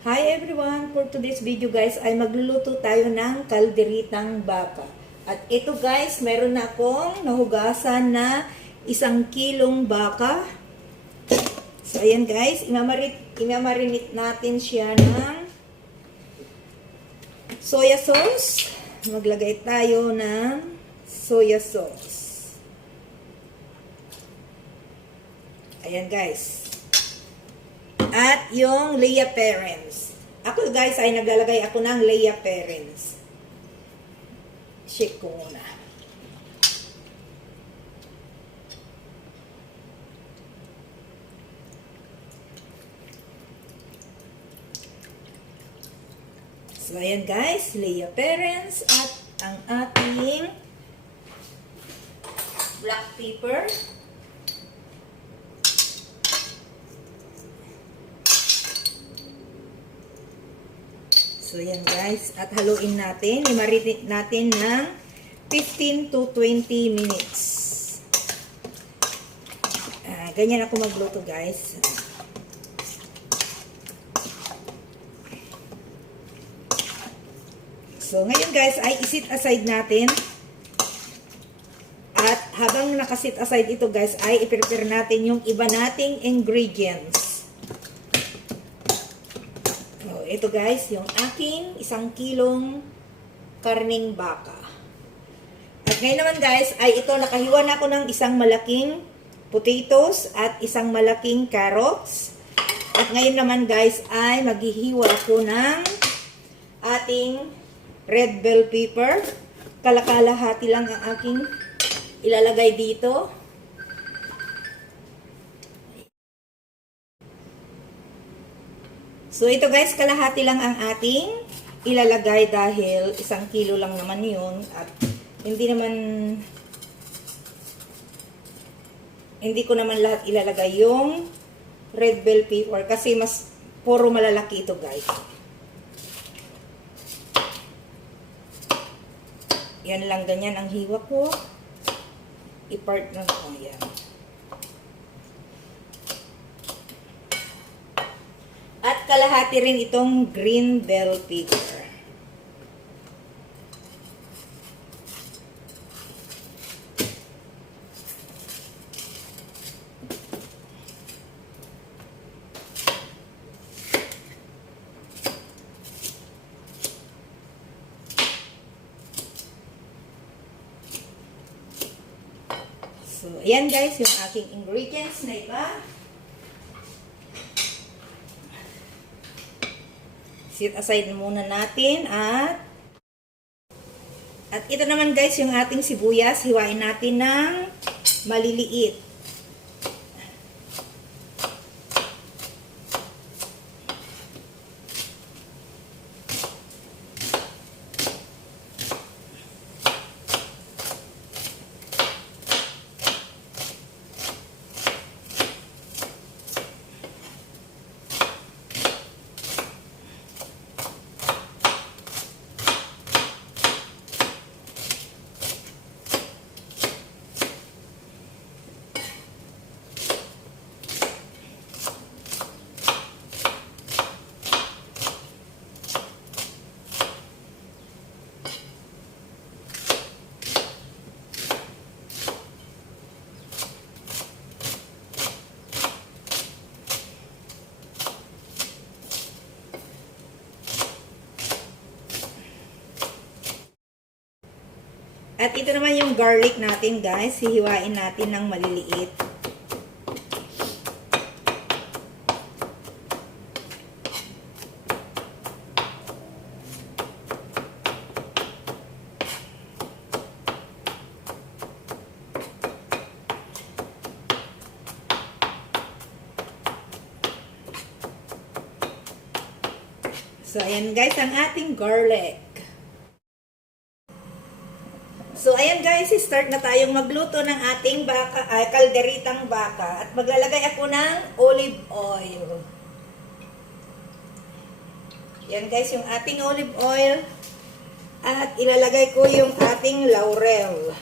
Hi everyone! For today's video guys ay magluluto tayo ng kalderitang baka. At ito guys, meron na akong nahugasan na 1 kilong baka. So ayan guys, imamarinate natin siya ng soya sauce. Maglagay tayo ng soya sauce. Ayan guys. At yung Lea Perens. Ako guys ay naglalagay ako ng Lea Perens. Shake ko muna. So ayan guys, Lea Perens at ang ating black pepper. So, yan guys. At haluin natin. I-marinate natin ng 15 to 20 minutes. Ganyan ako magluto guys. So, ngayon guys ay isit aside natin. At habang nakasit aside ito guys ay i-prepare natin yung iba nating ingredients. Ito guys, yung aking 1 kilong karning baka. At ngayon naman guys, ay ito nakahiwa na ako ng isang malaking potatoes at isang malaking carrots. At ngayon naman guys, ay maghihiwa ako ng ating red bell pepper. Kalakalahati lang ang aking ilalagay dito. So, ito guys, kalahati lang ang ating ilalagay dahil 1 kilo lang naman yun. At hindi ko naman lahat ilalagay yung red bell pepper kasi mas puro malalaki ito guys. Yan lang, ganyan ang hiwa ko. I-part na ko. Yan. At kalahati rin itong green bell pepper. So, ayan guys, yung aking ingredients na iba. Set aside muna natin at ito naman guys yung ating sibuyas, hiwain natin ng maliliit. At ito naman yung garlic natin guys. Hihiwain natin ng maliliit. So ayan guys ang ating garlic. So, ayan guys, start na tayong magluto ng ating kalderitang baka. At maglalagay ako ng olive oil. Yan guys, yung ating olive oil. At ilalagay ko yung ating laurel.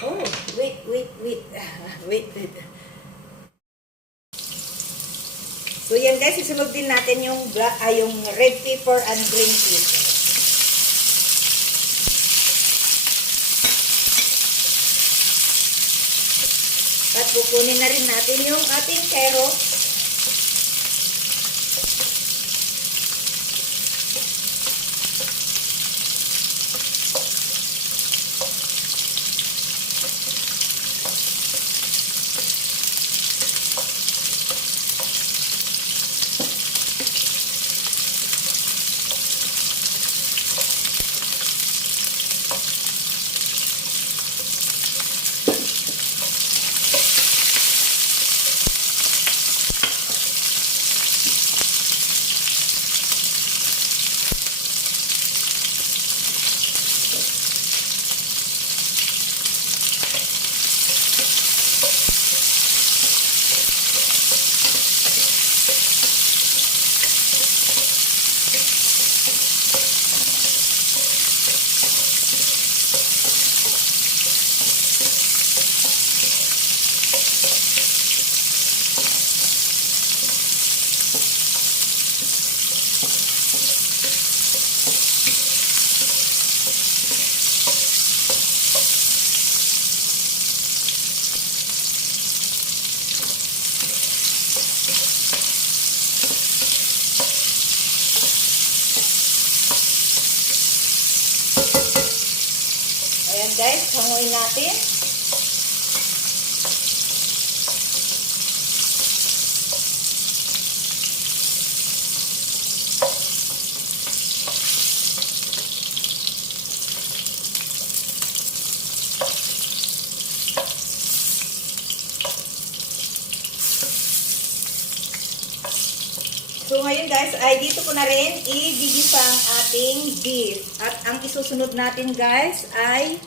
Oh, Wait. Wait. So yan guys, isunod din natin yung red pepper and green pepper. At kukunin na rin natin yung ating carrots. Ayan guys, hanguin natin. So ngayon guys, ay dito ko na rin i-gigisa ang ating beef. At ang isusunod natin guys ay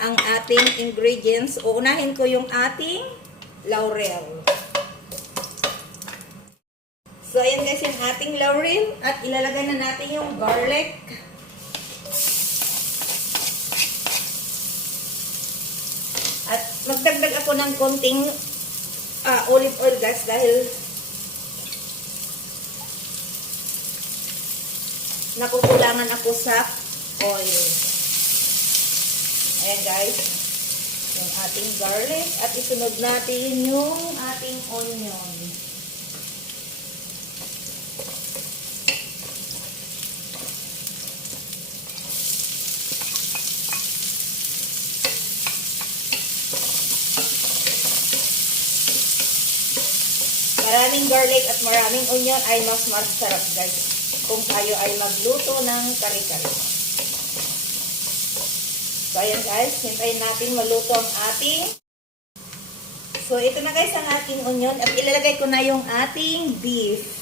ang ating ingredients. Uunahin ko yung ating laurel. So ayan guys yung ating laurel. At ilalagay na natin yung garlic. At magdagdag ako ng konting olive oil guys dahil nakukulangan ako sa oil. Ayan guys, yung ating garlic at isunod natin yung ating onion. Maraming garlic at maraming onion ay mas masarap guys kung tayo ay magluto ng kare-kare. So, ayan guys, hintayin natin maluto ang ating. So, ito na guys ang ating onion at ilalagay ko na yung ating beef.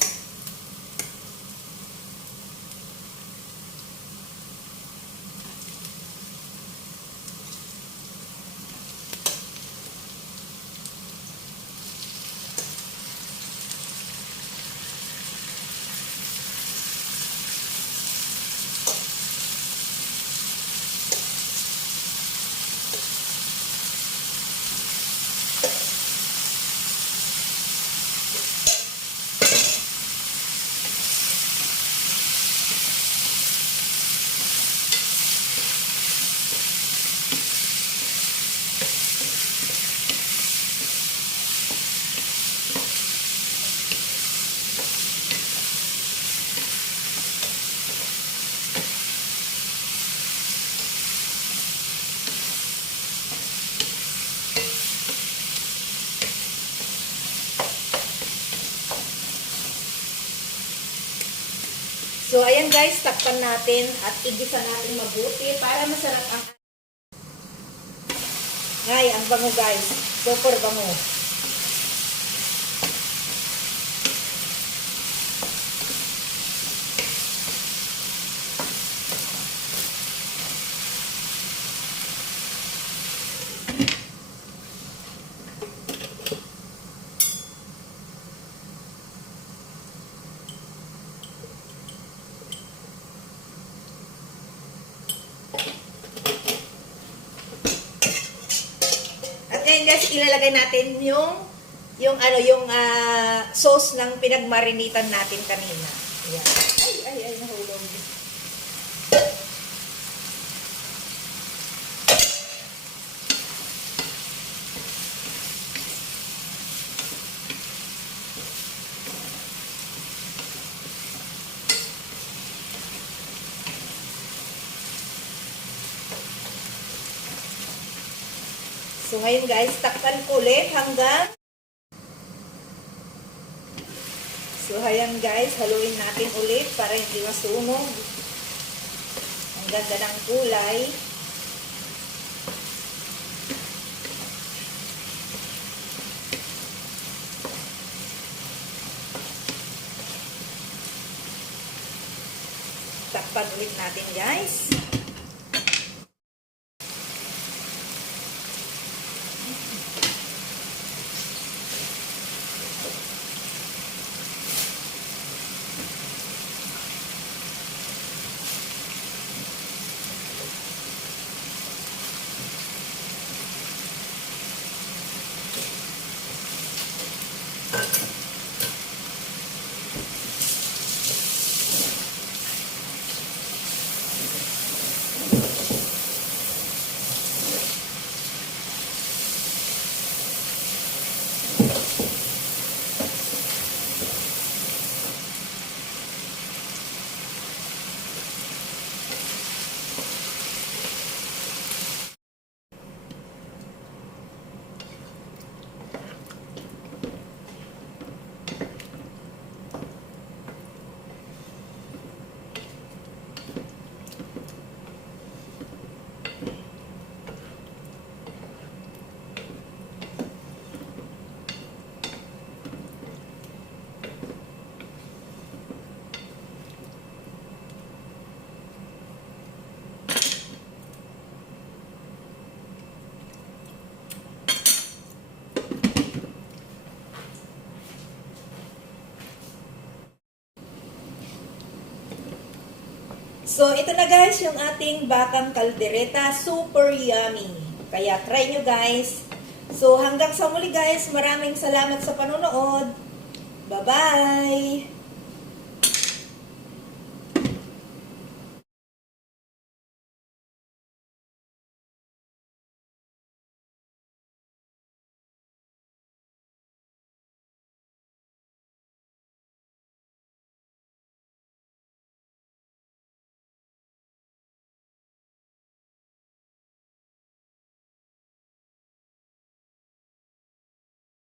So, ayan guys, takpan natin at igisa natin mabuti para masarap ang. Ay, ang bango guys. Super bango. ngayon guys, ilalagay natin yung sauce ng pinagmarinitan natin kanina. Ayan. Ay, nahulog. So ngayon guys, takpan ko ulit hanggang So ayan guys, haluin natin ulit para hindi masunog. Ang ganda ng kulay. Takpan ulit natin guys. So, ito na guys, yung ating bakang kaldereta. Super yummy. Kaya, try nyo guys. So, hanggang sa muli guys, maraming salamat sa panonood. Bye-bye!